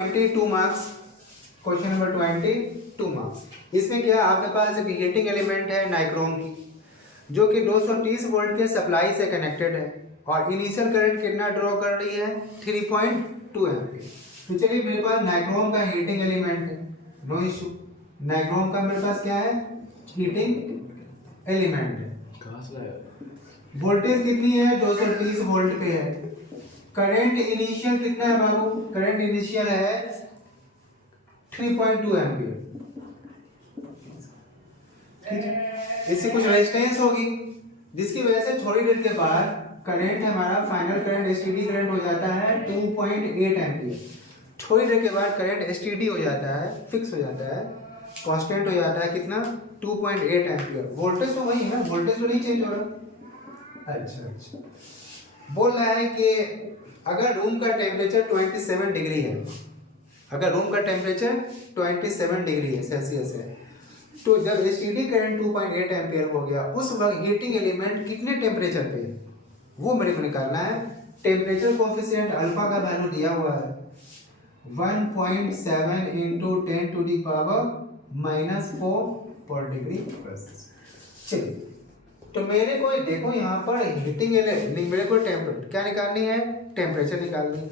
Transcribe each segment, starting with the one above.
22 marks. Question number 22 marks. इसमें क्या आपके पास एक हीटिंग एलिमेंट है नाइक्रोम की, जो कि 230 वोल्ट के सप्लाई से कनेक्टेड है और इनिशियल करंट कितना ड्रॉ कर रही है 3.2 एम्पीयर। तो चलिए मेरे पास नाइक्रोम का हीटिंग एलिमेंट है, नो इशू। नाइक्रोम का मेरे पास क्या है, हीटिंग एलिमेंट है। वोल्टेज कितनी है 230 वोल्ट पे है। करंट इनिशियल कितना है बाबू, करंट इनिशियल है 3.2 एम्पीयर। ठीक है, इससे कुछ रेजिस्टेंस होगी जिसकी वजह से थोड़ी देर के बाद करंट हमारा फाइनल करंट एसटीडी करंट हो जाता है 2.8 एम्पीयर। थोड़ी देर के बाद करंट एसटीडी हो जाता है, फिक्स हो जाता है, कांस्टेंट हो जाता है कितना 2.8 एम्पीयर। वोल्टेज तो वही है, वोल्टेज तो नहीं चेंज हो रहा। अच्छा, बोल रहा है कि अगर रूम का टेम्परेचर 27 डिग्री है, अगर रूम का टेम्परेचर 27 डिग्री है सेल्सियस है, तो जब एसटीडी करंट 2.8 एम्पीयर हो गया उस वक्त हीटिंग एलिमेंट कितने टेम्परेचर पे है वो मेरे को निकालना है। टेम्परेचर कोएफिशिएंट अल्फा का वैल्यू दिया हुआ है 1.7 इंटू 10 टू दी पावर -4 पर डिग्री सेल्सियस। चलिए, तो मेरे को देखो यहाँ पर हीटिंग एलिमेंट, मेरे को क्या निकालनी है, टेम्परेचर निकालनी है।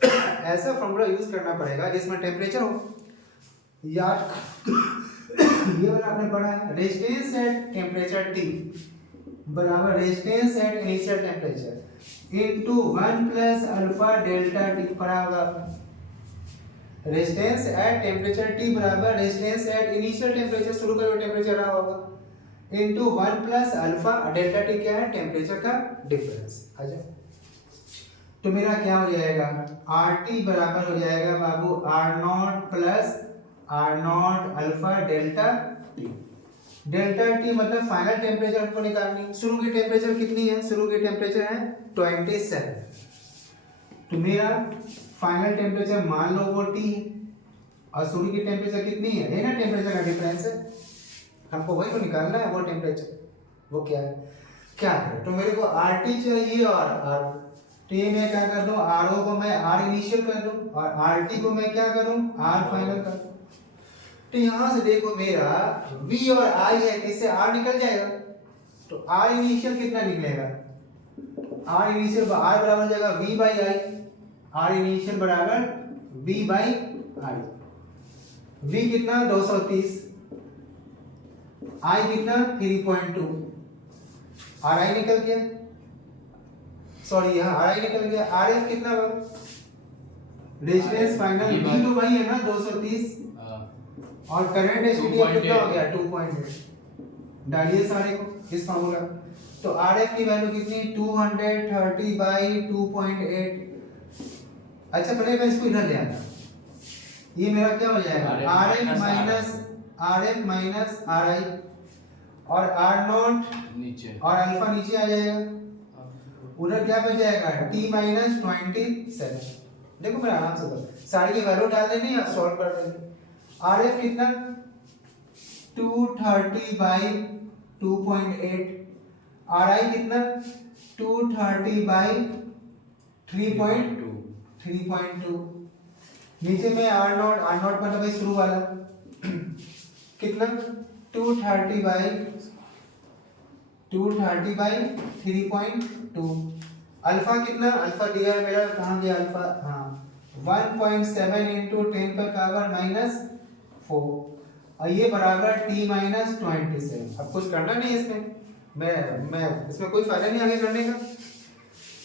तो ऐसा फॉर्मूला यूज करना पड़ेगा जिसमें टेम्परेचर हो। याद ये वाला आपने पढ़ा है, रेजिस्टेंस एट टेम्परेचर T बराबर resistance at initial temperature into 1 plus alpha delta T पढ़ा होगा आपने। रेजिस्टेंस एट टेम्परेचर T बराबर रेजिस्टेंस एट इनिशियल टेम्परेचर, शुरू का जो टेम्परेचर रहा होगा, into 1 plus alpha, delta T क्या है, टेम्परेचर का डिफरेंस। आ जाओ, तो मेरा क्या हो जाएगा, आर टी बराबर हो जाएगा बाबू r naught plus r naught alpha delta t. Delta t मतलब फाइनल टेम्परेचर को निकालनी। शुरू की टेम्परेचर कितनी है, शुरू की टेम्परेचर है 27, तो मेरा फाइनल टेम्परेचर मान लो वो टी है और शुरू की टेम्परेचर कितनी है ना, टेम्परेचर का डिफरेंस है, हमको वही तो निकालना है वो टेम्परेचर। वो क्या है, क्या करें, तो मेरे को आर टी चाहिए और आर टी में क्या कर दूं, आर ओ को मैं आर इनिशियल कर दूं और आर टी को मैं क्या करूं, आर फाइनल कर दूं। तो यहां से देखो मेरा वी और आई है, इससे आर निकल जाएगा, तो आर इनिशियल कितना निकलेगा, आर इनिशियल आर बराबर हो जाएगा V by I. R initial बराबर वी बाई आई। वी कितना 230, आई कितना 3.2, आर आई निकल गया, सॉरी यहाँ आर आई निकल गया। आर एफ कितना रेजिस्टेंस फाइनल वी तो वही है ना 230 और करंट एसटीडी कितना हो गया 2.8। डालिए सारे को इस फार्मूला, तो आर एफ की वैल्यू कितनी 230 बाई 2.8। अच्छा पहले मैं इसको इधर ले आता, ये मेरा क्या हो जाएगा आर एफ माइनस आर आई और आर नॉट नीचे और अल्फा नीचे आ जाएगा, उधर क्या बच जाएगा टी माइनस 27। देखो मेरा आराम से कर सारी की वैल्यू डाल देनी और सॉल्व कर देनी। आर एफ कितना 230 बाई 2.8, आर आई कितना 230 बाई 3.2। नीचे में आर नॉट मतलब भाई शुरू वाला कितना 230 बाई 3.2। अल्फा कितना, अल्फा दिया है मेरा, कहाँ गया अल्फा, हाँ 1.7 इंटू 10 पर पावर -4 और ये बराबर t माइनस 27। अब कुछ करना नहीं इसमें, मैं इसमें कोई फायदा नहीं आगे करने का,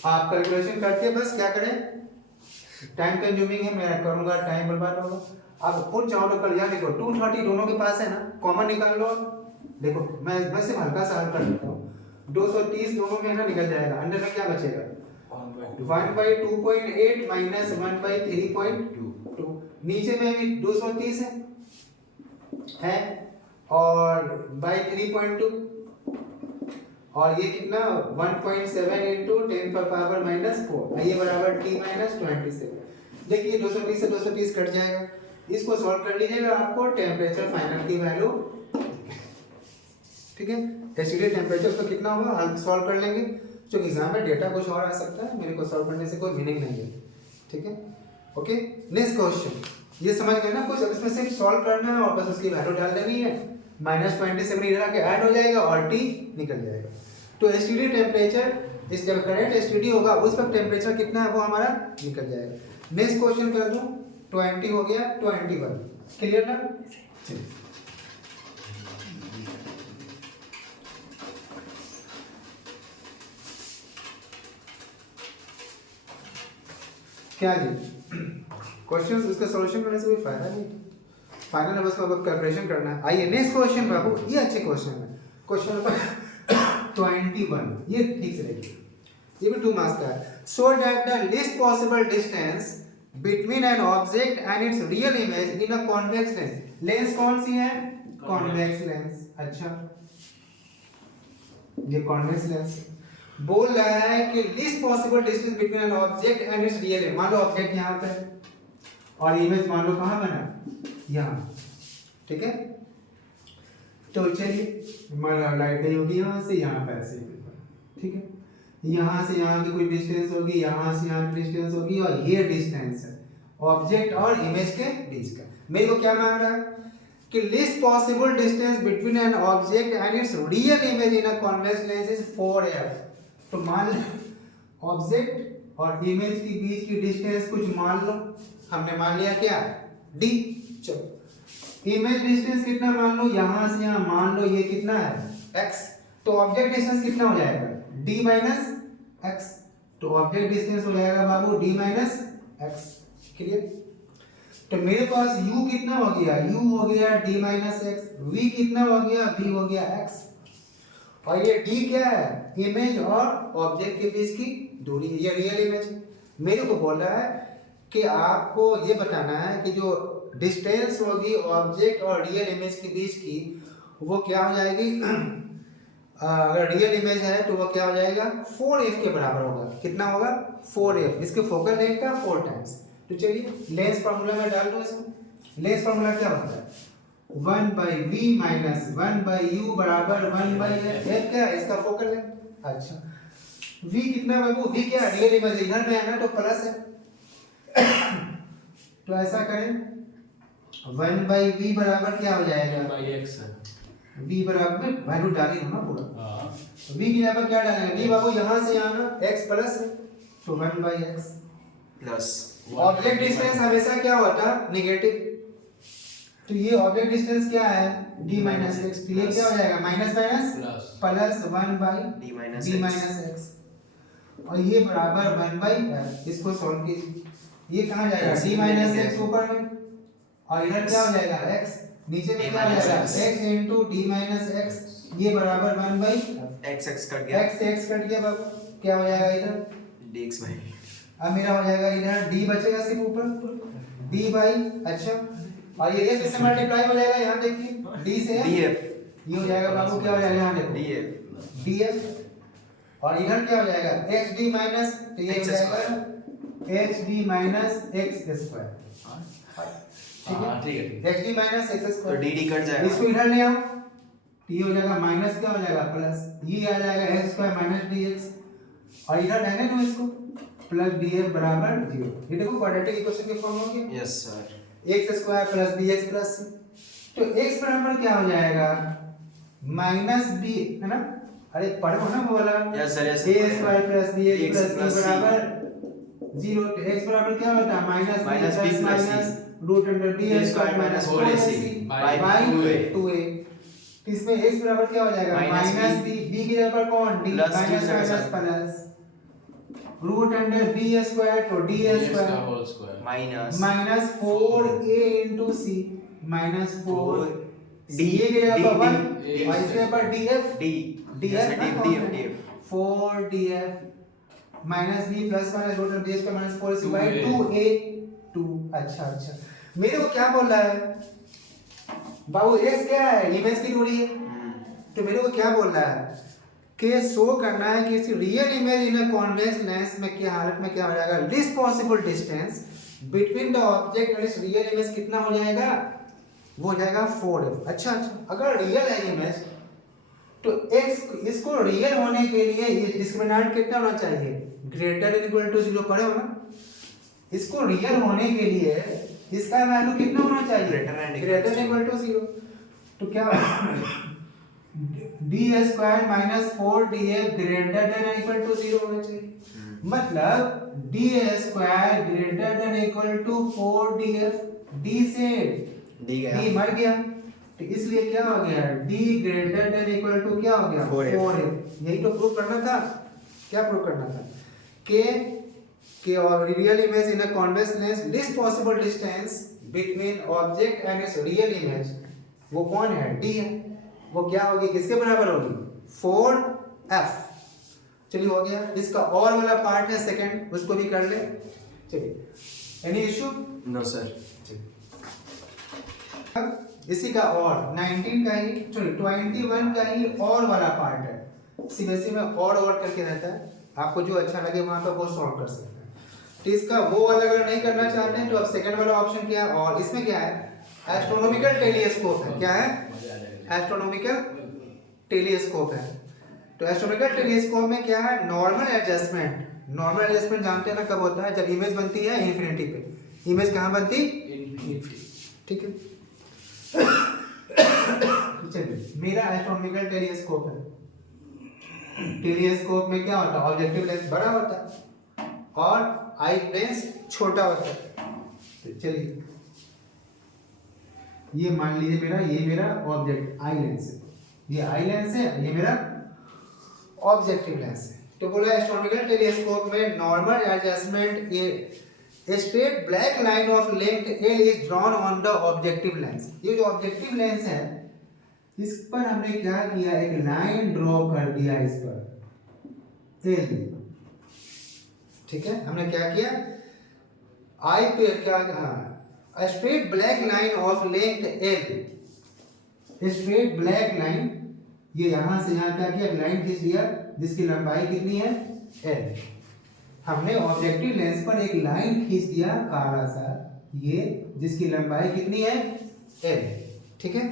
आप कैलकुलेशन करके बस क्या करें, टाइम कंज्यूमिंग है, मैं करूंगा टाइम बर्बाद होगा। अब उन चाहो तो कल यहाँ देखो 230 दोनों के पास है ना, कॉमन निकाल लो। देखो मैं सिर्फ हल्का सा हल कर देता हूँ, 230 दोनों में ना निकल जाएगा, अंदर में क्या बचेगा 1/2.8 माइनस 1/3.2। नीचे में भी 230 है और बाई 3.2 और ये कितना 1.7 इंटू 10 पर पावर -4, ये बराबर t माइनस 27। देखिए 230 से 230 कट जाएगा, इसको सॉल्व कर लीजिएगा, आपको टेम्परेचर फाइनल की वैल्यू, ठीक है, एसिड टेम्परेचर तो कितना होगा हम सॉल्व कर लेंगे, जो एग्जाम में डेटा कुछ और आ सकता है, मेरे को सॉल्व करने से कोई मीनिंग नहीं है, ठीक है। ओके, नेक्स्ट क्वेश्चन, ये समझ गए ना कुछ? अब इसमें सिर्फ सॉल्व करना है और बस उसकी वैल्यू डाल देनी है। -27 इधर आके ऐड हो जाएगा और टी निकल जाएगा। तो एसटीडी टेम्परेचर, इस जब करंट एसटीडी होगा उस वक्त टेम्परेचर कितना है वो हमारा निकल जाएगा। नेक्स्ट क्वेश्चन कर दूं, 20 हो गया, 21 क्लियर ना? चलिए क्या जी क्वेश्चंस, उसका सॉल्यूशन करने से कोई फायदा नहीं, फाइनल है बस अब कैलकुलेशन करना है। आइए नेक्स्ट क्वेश्चन बाबू, ये अच्छे क्वेश्चन है। क्वेश्चन नंबर 21, ये ठीक से देखिए, ये भी 2 मार्क्स का है। So that the least possible distance between an object and it's real image in a convex lens, lens कौन सी है? Convex lens. अच्छा, ये कॉन्वेक्स लेंस बोल रहा है कि least possible distance between an object and it's real image. मान लो object यहाँ पे और इमेज मान लो कहाँ बना, यहाँ, ठीक है? तो चलिए मान लो लाइट गई होगी यहाँ से यहाँ पे ऐसे, ठीक है? यहाँ से यहाँ की कोई डिस्टेंस होगी, यहाँ से यहाँ की डिस्टेंस होगी और ये डिस्टेंस है ऑब्जेक्ट और इमेज के बीच का। मेरे को क्या मांग रहा है कि least possible distance between an object and it's real image in a convex lens is 4f। तो मान लो ऑब्जेक्ट और इमेज के बीच की डिस्टेंस कुछ मान लो, हमने मान लिया क्या, d। चलो इमेज डिस्टेंस कितना मान लो, यहाँ से यहाँ मान लो ये कितना है, x। तो ऑब्जेक्ट डिस्टेंस कितना हो जाएगा, d माइनस x। तो ऑब्जेक्ट डिस्टेंस हो जाएगा बाबू d माइनस x। क्लियर? तो मेरे पास u कितना हो गया, u हो गया d माइनस x, v कितना हो गया, v हो गया x। और ये d क्या है, इमेज और ऑब्जेक्ट के बीच की दूरी, ये रियल इमेज। मेरे को बोल रहा है कि आपको ये बताना है कि जो डिस्टेंस होगी ऑब्जेक्ट और रियल इमेज के बीच की वो क्या हो जाएगी। अगर रियल इमेज है तो वो क्या हो जाएगा, 4f के बराबर होगा। कितना होगा, 4f, इसके फोकल लेंथ का 4 टाइम्स। तो चलिए लेंस फार्मूला में डाल दो इसको। लेंस फार्मूला क्या होता है, 1/v माइनस 1/u बराबर 1/f। क्या है इसका फोकल लेंथ। अच्छा v कितना बाबू, v क्या है, रियल इमेज इधर में है ना तो प्लस है। तो ऐसा करें 1/v बराबर क्या हो जाएगा, x है, v बराबर वैल्यू डाली हो ना पूरा, v की जगह क्या डालेंगे, v बाबू यहाँ से यहाँ ना x प्लस है तो 1/x प्लस। ऑब्जेक्ट डिस्टेंस हमेशा क्या होता है, नेगेटिव। तो ये ऑब्जेक्ट डिस्टेंस क्या है, d माइनस x। तो ये क्या हो जाएगा, minus minus plus 1/d minus x और ये बराबर 1/f। इसको सॉल्व कीजिए, ये कहाँ जाएगा, d माइनस x ऊपर में और इधर क्या हो जाएगा x, नीचे में क्या हो जाएगा x into d minus x, ये बराबर 1/x। x कट गया, x कट गया बाबू, क्या हो जाएगा इधर dx बाई। अब मेरा हो जाएगा इधर d बचेगा सिर्फ ऊपर d बाई। अच्छा और ये f से मल्टीप्लाई हो जाएगा, यहाँ देखिए d से df, ये हो जाएगा बाबू, क्या हो जाएगा यहाँ देखो df df और इधर क्या हो जाएगा hd माइनस, तो ये हो जाएगा hd माइनस x स्क्वायर। ठीक है, hd माइनस x तो स्क्वायर। dd कट जाएगा, इसको इधर ले आओ तो ये हो जाएगा माइनस, क्या हो जाएगा प्लस, ये आ जाएगा x स्क्वायर माइनस dx और इधर रहने दो इसको प्लस df बराबर 0। ये देखो क्वाड्रेटिक इक्वेशन के फॉर्म हो गया। Yes sir. x square plus bx plus c, तो x बराबर क्या हो जाएगा माइनस b, है ना? अरे पढ़ो ना वो वाला, yes sir, yes. a square plus bx x plus c बराबर 0। तो x बराबर क्या होता है, minus b plus minus root under b square minus 4ac by 2a। तो इसमें x बराबर क्या हो जाएगा, माइनस b की जगह पर कौन, d minus minus plus root under b square तो d square minus 4a into c minus 4 d की जगह पर 1 और इसके पर df df 4df minus b plus minus root under b square minus 4c by 2a 2। अच्छा मेरे को क्या बोल रहा है बाबू, x क्या है, इमेज की दूरी है। तो मेरे को क्या बोल रहा है कि शो करना है कि इस real image in a convex lens में क्या हालत में क्या हो जाएगा, least possible distance between the object and it's real image कितना हो जाएगा, वो हो जाएगा 4f। अच्छा अगर रियल है इमेज तो x इसको रियल होने के लिए ये डिस्क्रिमिनेंट कितना होना चाहिए, ग्रेटर देन इक्वल टू 0 पढ़े हो ना। इसको रियल होने के लिए इसका वैल्यू कितना होना चाहिए, ग्रेटर देन इक्वल टू 0। तो क्या D square minus 4df greater than equal to 0 होना चाहिए। मतलब D square greater than equal to 4df, D से डी मर गया तो इसलिए क्या हो गया, D greater than equal to क्या हो गया 4f। यही तो प्रूव करना था। क्या प्रूव करना था के और real image in a convex lens least possible distance between object and it's real image, वो कौन है, डी है। वो क्या होगी, किसके बराबर होगी, 4f। चलिए हो गया। इसका और वाला पार्ट है सेकंड, उसको भी कर ले। चलिए एनी इशू, नो सर। इसी का और 19 का ही सॉरी 21 का ही और वाला पार्ट है। सीबीएसई में और करके रहता है, आपको जो अच्छा लगे वहां पे वो सॉल्व कर सकते हैं। तो इसका वो वाला अगर नहीं करना चाहते हैं तो अब सेकंड वाला ऑप्शन क्या है, और इसमें क्या है, एस्ट्रोनॉमिकल टेलीस्कोप है। क्या है, एस्ट्रोनॉमिकल टेलीस्कोप है। तो एस्ट्रोनॉमिकल टेलीस्कोप में क्या है, नॉर्मल एडजस्टमेंट। नॉर्मल एडजस्टमेंट जानते हैं ना कब होता है, जब इमेज बनती है इन्फिनिटी पे। इमेज कहाँ बनती, इन्फिनिटी। ठीक है। चलिए मेरा एस्ट्रोनॉमिकल टेलीस्कोप है। टेलीस्कोप में क्या होता है, ऑब्जेक्टिव लेंस बड़ा होता है और आई लेंस छोटा होता है। तो चलिए ये मान लीजिए ये मेरा ऑब्जेक्ट आई लेंस है, ये आई लेंस है, ये मेरा ऑब्जेक्टिव लेंस है। तो बोला एस्ट्रोनॉमिकल टेलीस्कोप में normal adjustment a straight black line of length L is drawn on the objective lens. ये जो ऑब्जेक्टिव लेंस है इस पर हमने क्या किया, एक लाइन ड्रॉ कर दिया इस पर L। ठीक है, हमने क्या किया, आई पे क्या, हाँ, straight black line of length L, straight black line, ये यहां से यहां क्या किया, लाइन खींच दिया जिसकी लंबाई कितनी है L। हमने ऑब्जेक्टिव लेंस पर एक लाइन खींच दिया काला सा, ये जिसकी लंबाई कितनी है L। ठीक है,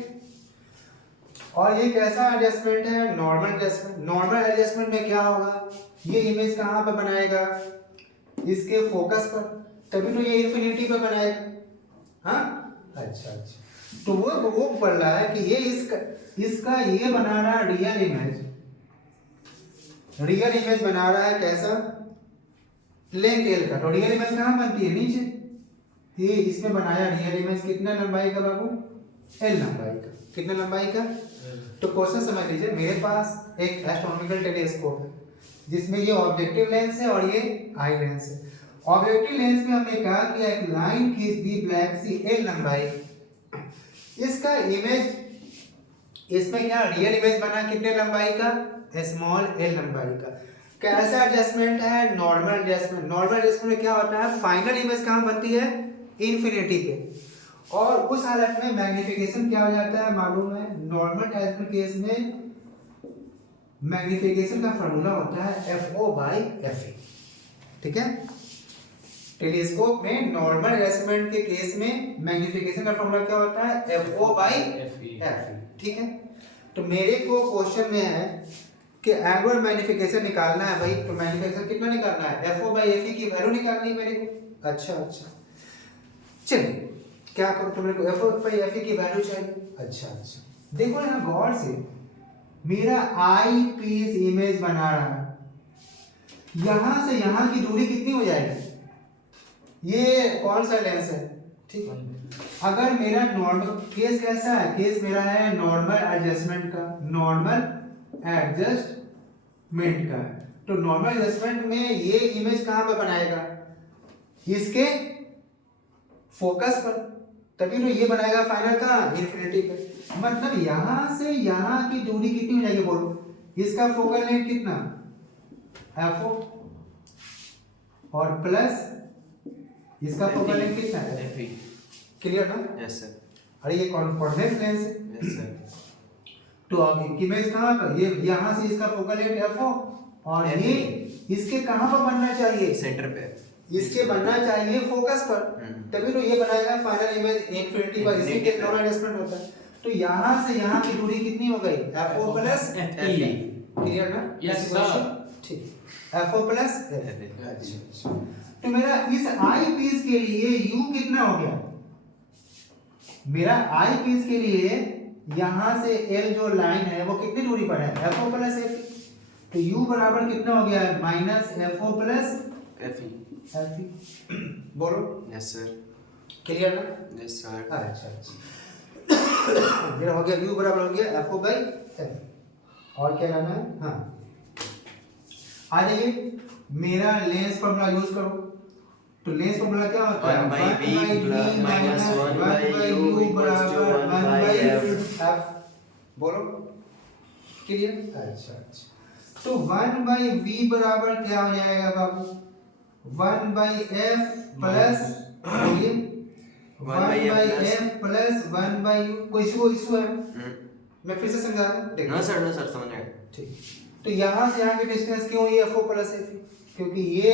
और ये कैसा एडजस्टमेंट है, नॉर्मल एडजस्टमेंट। नॉर्मल एडजस्टमेंट में क्या होगा, ये इमेज कहां पर बनाएगा, इसके फोकस पर, तभी तो ये इन्फिनिटी पे बनाएगा। हाँ अच्छा, तो वो पढ़ रहा है कि ये इसका ये बना रहा है रियल इमेज। रियल इमेज बना रहा है कैसा, लेंथ L का। तो रियल इमेज कहाँ बनती है, नीचे। ये इसमें बनाया रियल इमेज कितना लंबाई का बाबू, L लंबाई का। कितना लंबाई का, तो क्वेश्चन समझ लीजिए, मेरे पास एक एस्ट्रोनॉमिकल टेलीस्कोप है जिसमें ये ऑब्जेक्टिव लेंस है और ये आई लेंस है। ऑब्जेक्टिव लेंस में हमने कहा कि एक लाइन खींच दी ब्लैक सी L लंबाई, इसका इमेज, इसमें क्या रियल इमेज बना कितने लंबाई का, स्मॉल L लंबाई का। कैसा एडजस्टमेंट है, नॉर्मल एडजस्टमेंट। नॉर्मल एडजस्टमेंट में क्या होता है, फाइनल इमेज कहाँ बनती है, इन्फिनिटी पे, और उस हालत में मैग्निफिकेशन क्या हो जाता है मालूम है। नॉर्मल एडजस्टमेंट केस में मैग्निफिकेशन का फार्मूला होता है FO/FE। ठीक है, टेलीस्कोप में नॉर्मल एडजस्टमेंट के केस में मैग्निफिकेशन का फार्मूला क्या होता है, FO/FE। ठीक है, तो मेरे को क्वेश्चन में है कि एंगुलर मैग्निफिकेशन निकालना है भाई। तो मैग्निफिकेशन कितना निकालना है, FO/FE की वैल्यू निकालनी है मेरे को। अच्छा, चलिए क्या करो, तो मेरे को FO/FE की वैल्यू चाहिए। अच्छा, देखो यहाँ गौर से, मेरा आई पीस इमेज बना रहा है, यहां से यहां की दूरी कितनी हो जाएगी, ये कौन सा लेंस है, ठीक है। अगर मेरा नॉर्मल केस कैसा है, केस मेरा है नॉर्मल एडजस्टमेंट का, नॉर्मल एडजस्टमेंट का। तो नॉर्मल एडजस्टमेंट में ये इमेज कहां पर बनाएगा, इसके फोकस पर, तभी तो ये बनाएगा फाइनल का इन्फिनिटी पे। मतलब यहां से यहां की दूरी कितनी हो जाएगी बोलो, इसका फोकल लेंथ कितना FO और प्लस इसका फोकल लेंथ कितना है FE। क्लियर ना, यस सर। अरे ये कॉन्वेक्स लेंस है, यस सर। तो अब इमेज कहां पर, ये यहां से इसका फोकल लेंथ FO और ये इसके कहां पर बनना चाहिए, सेंटर पे, इसके बनना चाहिए फोकस पर, तभी तो ये बनाएगा फाइनल इमेज इन्फिनिटी पर। इसी के नॉर्मल एडजस्टमेंट होता है। तो यहां से यहां की दूरी कितनी हो गई, FO प्लस FE। क्लियर ना, यस सर, ठीक, FO प्लस FE। अच्छा, तो मेरा इस आई पीस के लिए यू कितना हो गया, मेरा आई पीस के लिए यहां से एल जो लाइन है वो कितनी दूरी पर है, एफ ओ प्लस एफ। तो यू बराबर कितना हो गया, minus F O plus F E. F e. बोलो। Yes sir. क्लियर ना? Yes sir. अच्छा अच्छा। मेरा हो गया यू बराबर हो गया एफ ओ बाई एफ। और क्या लाना है, हाँ आ जाइए, मेरा लेंस फॉर्मूला यूज करो। तो लेंस फॉर्मूला क्या होता है, 1 by v minus 1 by u equals to 1 by f। बोलो। क्लियर? अच्छा अच्छा। तो 1 by v बराबर क्या हो जाएगा बाबू, 1 by f प्लस, बोलिए 1 by f plus 1 by u। कोई इशू है? मैं फिर से समझा दूं, देखो। नो सर समझ गए। ठीक। तो यहाँ से यहाँ की डिस्टेंस क्यों है fo प्लस f, क्योंकि ये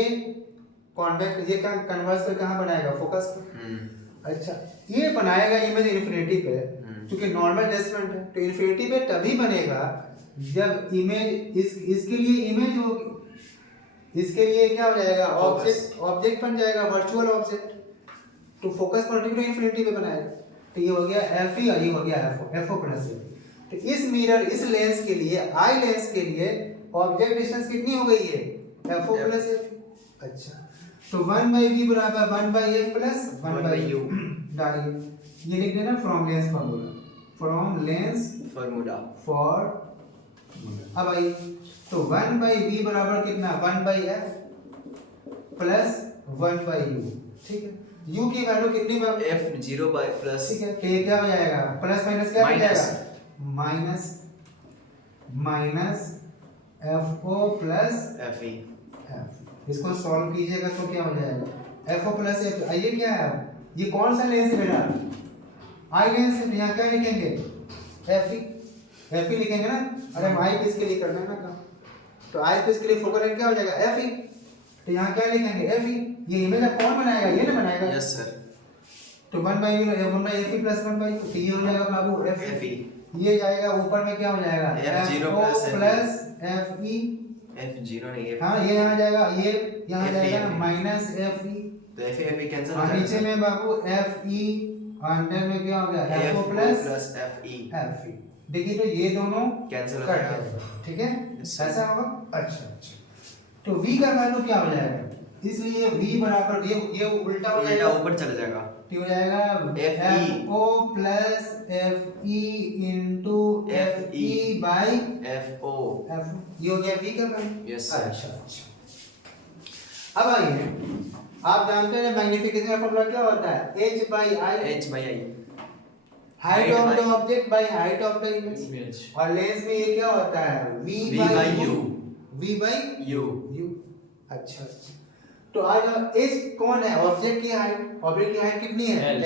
कॉन्वेक्स, ये कन्वर्स कर कहाँ बनाएगा, फोकस पे। अच्छा, ये बनाएगा इमेज इन्फिनिटी पे, क्योंकि नॉर्मल एडजस्टमेंट है। तो इन्फिनिटी पे तभी बनेगा जब इमेज इसके लिए इमेज होगी, इसके लिए क्या हो जाएगा, ऑब्जेक्ट बन जाएगा, वर्चुअल ऑब्जेक्ट। तो फोकस पर्टिकुलर इन्फिनिटी पे बनाएगा। तो ये हो गया एफ ई और ये हो गया एफ ओ प्लस एफ। तो इस मिरर, इस लेंस के लिए, आई लेंस के लिए ऑब्जेक्ट डिस्टेंस कितनी हो गई है, एफ ओ प्लस एफ। अच्छा, तो 1 by v बराबर 1 by f plus 1 by u डालिए। ये लिख देना from lens formula, from lens formula for. अब आइए, तो 1 by v बराबर कितना, 1 by f plus 1 by u। ठीक है, u की वैल्यू कितनी बाबू, f 0 by प्लस। ठीक है, तो ये क्या हो जाएगा, प्लस माइनस क्या हो जाएगा, minus minus F O plus F E. इसको सॉल्व कीजिएगा तो क्या हो जाएगा, एफ ओ प्लस एफ। ये क्या है, ये कौन सा लेंस है बेटा, आई लेंस है। यहाँ क्या लिखेंगे, एफ ई लिखेंगे ना। अरे हम आई पीस के लिए करना है ना काम, तो आई पीस के लिए फोकल लेंथ क्या हो जाएगा, एफ ई। तो यहाँ क्या लिखेंगे, एफ ई। ये इमेज अब कौन बनाएगा, ये ना बनाएगा। Yes sir. तो 1 by F E plus 1 by u। तो ये हो जाएगा बाबू एफ ई। ये जाएगा ऊपर में क्या हो जाएगा, एफ ओ प्लस एफ ई। एफ 0 नहीं है। हाँ, ये यहाँ जाएगा, ये यहाँ FE, जाएगा FE। Minus F E. तो एफ ई कैंसिल हो और जाएगा। नीचे में बाबू एफ ई, अंडर में क्या हो गया, एफ ओ plus F E. F E. देखिए, तो ये दोनों कैंसिल हो कट जाएगा। जाएगा। ठीक है, Yes, sir। ऐसा होगा। अच्छा अच्छा। तो v का वैल्यू क्या हो जाएगा, इसलिए v बराबर, ये उल्टा हो जाएगा, ऊपर चला जाएगा। तो हो जाएगा F O plus F E into F E by F O. F. ये हो गया v का वैल्यू। Yes, sir। अच्छा अच्छा। अब आइए, आप जानते हैं मैग्निफिकेशन का फॉर्मूला क्या होता है, h by i, h by i। Height Height of the by- object by height of the image. और लेंस में ये क्या होता है, v V by by u। v by u। u। अच्छा अच्छा। तो आज h कौन है, ऑब्जेक्ट की हाइट। ऑब्जेक्ट की हाइट कितनी है, L।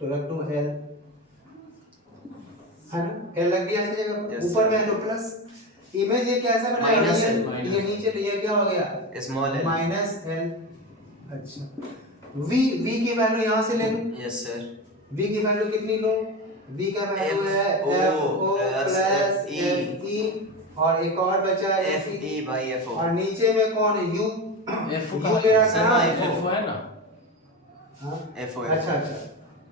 तो रख दूं l, है ना, l लग गया इस जगह पर। Yes, ऊपर sir। में है तो प्लस। इमेज ये कैसा बनाएगा, Minus ये L, ये नीचे, तो ये क्या हो गया, स्मॉल l। Minus l। अच्छा, v की वैल्यू यहाँ से ले लूं। Yes sir. v की वैल्यू कितनी लूं, v का वैल्यू है FO FO plus plus FE। FE, और एक और बचा है F E by F O. और नीचे में कौन है, u। एफ u मेरा सर, कहाँ F एफ है ना, हाँ? F O. अच्छा अच्छा।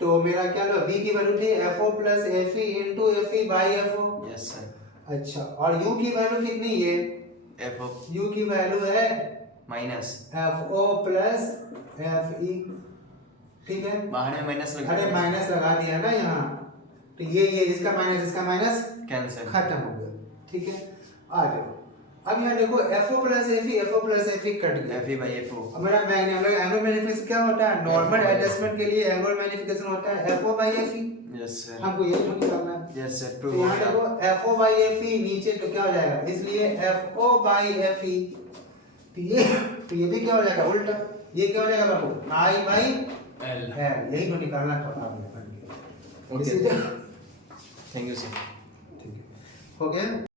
तो मेरा क्या लो, v की वैल्यू थी FO plus FE into FE by FO। Yes sir. अच्छा, और u की वैल्यू कितनी है, एफ ओ u की वैल्यू है माइनस। FO plus FE। ठीक है, बाहर में माइनस लग अरे माइनस लगा दिया ना यहाँ, तो ये इसका माइनस कैंसिल। खत्म हो गया। ठीक है, आ जाओ। अब यहाँ देखो FO प्लस FE कट गया। F E by F O. अब मेरा एंगुलर मैग्निफिकेशन क्या होता है, नॉर्मल FO। एडजस्टमेंट के लिए एंगुलर मैग्निफिकेशन होता है FO by FE। Yes sir. हमको ये तो निकालना है। यस सर, तो प्रूव हो यहाँ गया। देखो FO बाई FE नीचे तो क्या हो जाएगा, इसलिए FO बाई FE। तो ये भी क्या हो जाएगा उल्टा, ये क्या हो जाएगा बाबू, I बाई एल। L। यही तो निकालना था आपने। Okay। इसी तरह थैंक यू सर। ठीक है, हो गया।